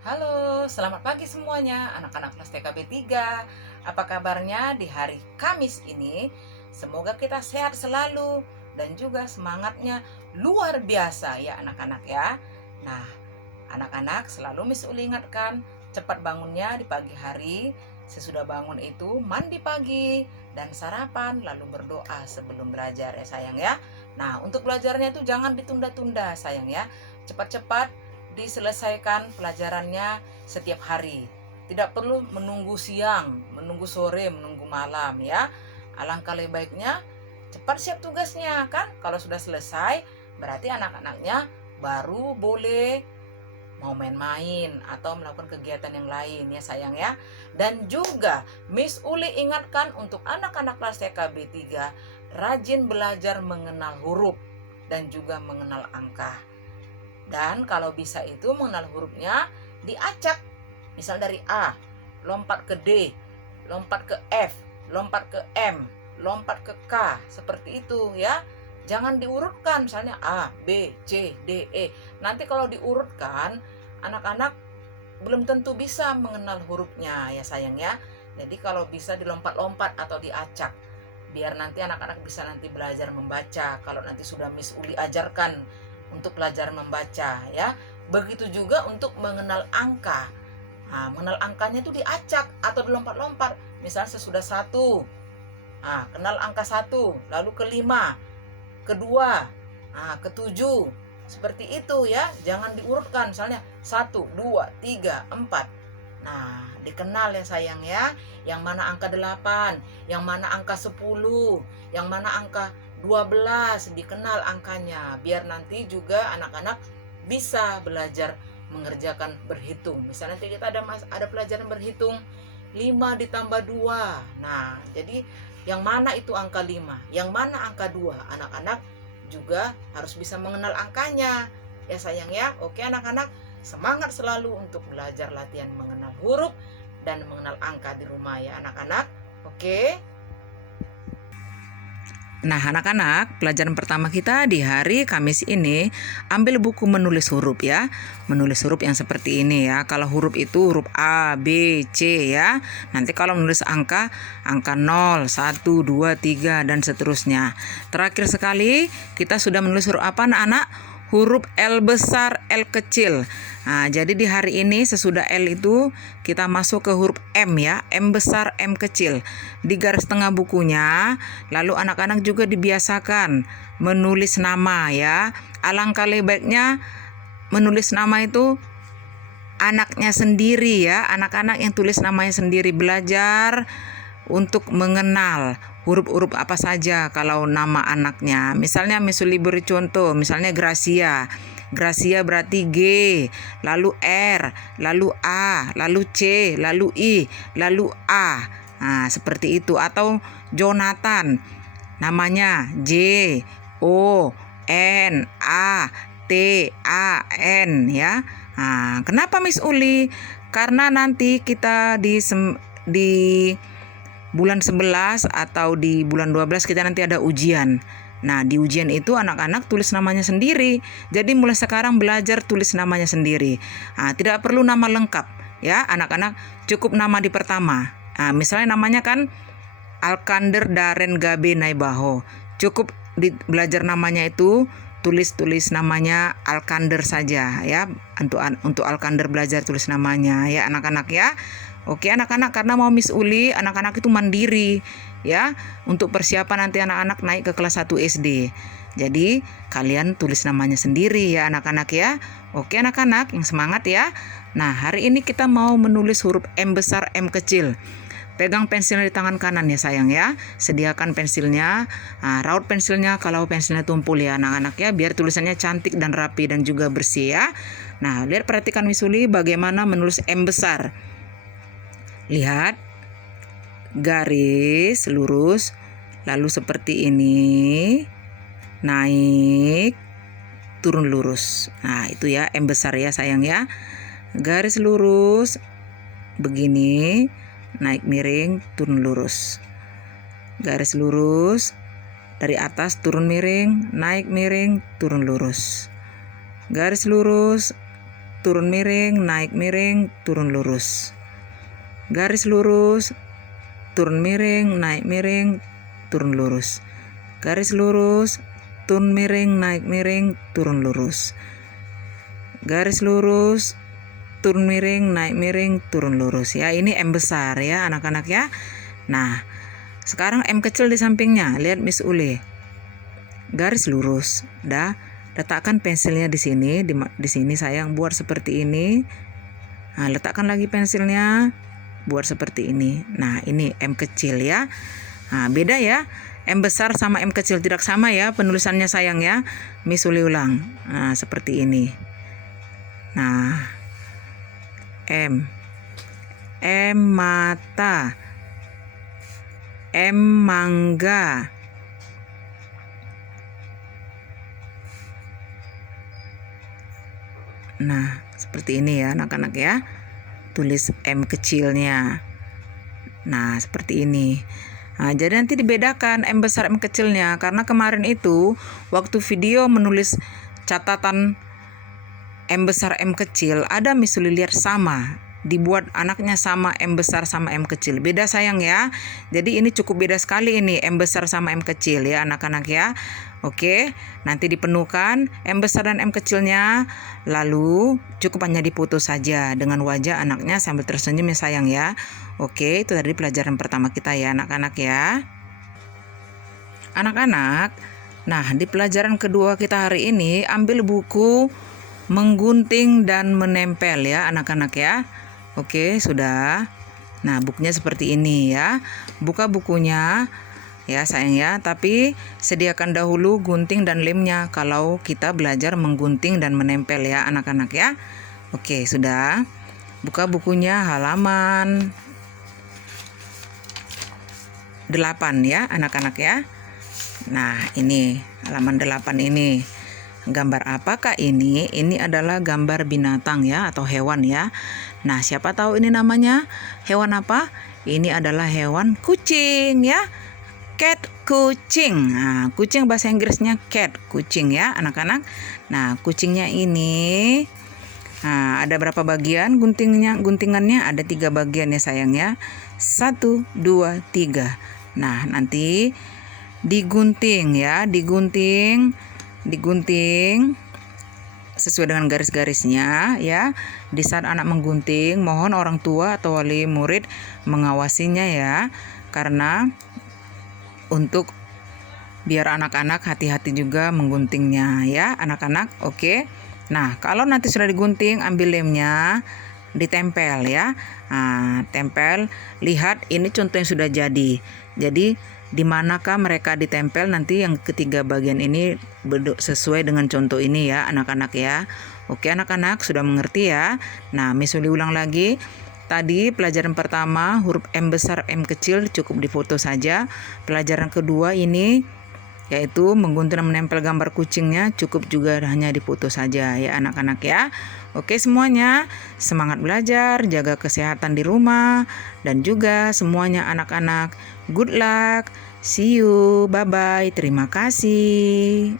Halo, selamat pagi semuanya anak-anak kelas TKB 3. Apa kabarnya di hari Kamis ini? Semoga kita sehat selalu dan juga semangatnya luar biasa ya anak-anak ya. Nah, anak-anak selalu Miss Uli ingatkan, cepat bangunnya di pagi hari. Sesudah bangun itu mandi pagi dan sarapan lalu berdoa sebelum belajar ya sayang ya. Nah, untuk belajarnya itu jangan ditunda-tunda sayang ya. Cepat-cepat diselesaikan pelajarannya setiap hari. Tidak perlu menunggu siang, menunggu sore, menunggu malam ya. Alangkah lebih baiknya cepat siap tugasnya kan. Kalau sudah selesai, berarti anak-anaknya baru boleh mau main-main atau melakukan kegiatan yang lain ya sayang ya. Dan juga Miss Uli ingatkan untuk anak-anak kelas TKB 3 rajin belajar mengenal huruf dan juga mengenal angka. Dan kalau bisa itu mengenal hurufnya diacak. Misal dari A, lompat ke D, lompat ke F, lompat ke M, lompat ke K. Seperti itu ya. Jangan diurutkan misalnya A, B, C, D, E. Nanti kalau diurutkan, anak-anak belum tentu bisa mengenal hurufnya ya sayang ya. Jadi kalau bisa dilompat-lompat atau diacak, biar nanti anak-anak bisa nanti belajar membaca kalau nanti sudah Miss Uli ajarkan untuk belajar membaca ya. Begitu juga untuk mengenal angka. Nah, mengenal angkanya itu diacak atau dilompat-lompat. Misalnya sesudah satu, nah, kenal angka satu, lalu kelima, kedua, nah, ketujuh. Seperti itu ya, jangan diurutkan. Misalnya satu, dua, tiga, empat. Nah, dikenal ya sayang ya. Yang mana angka 8, yang mana angka 10, yang mana angka 12, dikenal angkanya. Biar nanti juga anak-anak bisa belajar mengerjakan berhitung. Misalnya nanti kita ada pelajaran berhitung 5 ditambah 2. Nah, jadi yang mana itu angka 5, yang mana angka 2. Anak-anak juga harus bisa mengenal angkanya. Ya sayang ya. Oke anak-anak, semangat selalu untuk belajar latihan mengenal huruf dan mengenal angka di rumah ya anak-anak. Oke. Nah, anak-anak, pelajaran pertama kita di hari Kamis ini, ambil buku menulis huruf ya. Menulis huruf yang seperti ini ya. Kalau huruf itu huruf A, B, C ya. Nanti kalau menulis angka, angka 0, 1, 2, 3 dan seterusnya. Terakhir sekali, kita sudah menulis huruf apa anak-anak? Huruf L besar, L kecil. Nah, jadi di hari ini sesudah L itu kita masuk ke huruf M ya, M besar, M kecil. Di garis tengah bukunya, lalu anak-anak juga dibiasakan menulis nama ya. Alangkah lebih baiknya menulis nama itu anaknya sendiri ya, anak-anak yang tulis namanya sendiri, belajar untuk mengenal huruf-huruf apa saja kalau nama anaknya. Misalnya Miss Uli beri contoh, misalnya Gracia. Gracia berarti G, lalu R, lalu A, lalu C, lalu I, lalu A. Nah, seperti itu. Atau Jonathan, namanya J, O, N, A, T, A, N ya. Nah, kenapa Miss Uli? Karena nanti kita di bulan 11 atau di bulan 12 kita nanti ada ujian. Nah, di ujian itu anak-anak tulis namanya sendiri. Jadi mulai sekarang belajar tulis namanya sendiri. Nah, tidak perlu nama lengkap ya, anak-anak, cukup nama di pertama. Nah, misalnya namanya kan Alkander Daren Gabe Naibaho. Cukup belajar namanya itu tulis namanya Alkander saja ya. Untuk Alkander belajar tulis namanya ya anak-anak ya. Oke anak-anak, karena mau Miss Uli, anak-anak itu mandiri ya, untuk persiapan nanti anak-anak naik ke kelas 1 SD. Jadi kalian tulis namanya sendiri ya anak-anak ya. Oke anak-anak, yang semangat ya. Nah, hari ini kita mau menulis huruf M besar, M kecil. Pegang pensilnya di tangan kanan ya sayang ya. Sediakan pensilnya. Nah, raut pensilnya kalau pensilnya tumpul ya anak-anak ya, biar tulisannya cantik dan rapi dan juga bersih ya. Nah, lihat, perhatikan Miss Uli bagaimana menulis M besar. Lihat, garis lurus, lalu seperti ini, naik, turun lurus. Nah, itu ya M besar ya sayang ya. Garis lurus, begini, naik miring, turun lurus. Garis lurus, dari atas turun miring, naik miring, turun lurus. Garis lurus, turun miring, naik miring, turun lurus. Garis lurus, turun miring, naik miring, turun lurus. Garis lurus, turun miring, naik miring, turun lurus. Garis lurus, turun miring, naik miring, turun lurus ya. Ini M besar ya anak-anak ya. Nah, sekarang M kecil di sampingnya. Lihat Miss Uli. Garis lurus, dah. Letakkan pensilnya di sini, di sini sayang, buat seperti ini. Nah, letakkan lagi pensilnya, buat seperti ini. Nah, ini M kecil ya. Nah, beda ya. M besar sama M kecil tidak sama ya penulisannya sayang ya. Miss Uli ulang. Nah, seperti ini. Nah, M mata, M mangga. Nah, seperti ini ya anak-anak ya. Tulis M kecilnya. Nah, seperti ini. Nah, jadi nanti dibedakan M besar M kecilnya. Karena kemarin itu waktu video menulis catatan M besar M kecil, ada Miss Uli lihat sama. Dibuat anaknya sama M besar sama M kecil. Beda sayang ya. Jadi ini cukup beda sekali ini M besar sama M kecil ya anak-anak ya. Oke, nanti dipenuhkan M besar dan M kecilnya. Lalu cukup hanya dipoto saja dengan wajah anaknya sambil tersenyum ya sayang ya. Oke, itu tadi pelajaran pertama kita ya anak-anak ya. Anak-anak, nah di pelajaran kedua kita hari ini ambil buku menggunting dan menempel ya anak-anak ya. Oke, sudah. Nah, bukunya seperti ini ya. Buka bukunya ya sayang ya, tapi sediakan dahulu gunting dan lemnya kalau kita belajar menggunting dan menempel ya anak-anak ya. Oke, sudah. Buka bukunya halaman 8 ya anak-anak ya. Nah, ini halaman 8 ini. Gambar apakah ini? Ini adalah gambar binatang ya atau hewan ya. Nah, siapa tahu ini namanya hewan apa? Ini adalah hewan kucing ya. Cat, kucing. Nah, kucing bahasa Inggrisnya cat, kucing ya anak-anak. Nah, kucingnya ini ada berapa bagian guntingannya? Ada 3 bagian ya sayang ya. 1, 2, 3. Nah, nanti digunting ya, digunting sesuai dengan garis-garisnya ya. Di saat anak menggunting, mohon orang tua atau wali murid mengawasinya ya. Karena untuk biar anak-anak hati-hati juga mengguntingnya ya anak-anak. Oke. Nah, kalau nanti sudah digunting, ambil lemnya, ditempel ya. Nah, tempel, lihat ini contoh yang sudah jadi. Jadi di manakah mereka ditempel, nanti yang ketiga bagian ini sesuai dengan contoh ini ya anak-anak ya. Oke anak-anak, sudah mengerti ya. Nah, Miss Uli ulang lagi. Tadi pelajaran pertama huruf M besar M kecil cukup difoto saja. Pelajaran kedua ini yaitu menggunting dan menempel gambar kucingnya cukup juga hanya difoto saja ya anak-anak ya. Oke semuanya, semangat belajar, jaga kesehatan di rumah, dan juga semuanya anak-anak good luck, see you, bye-bye, terima kasih.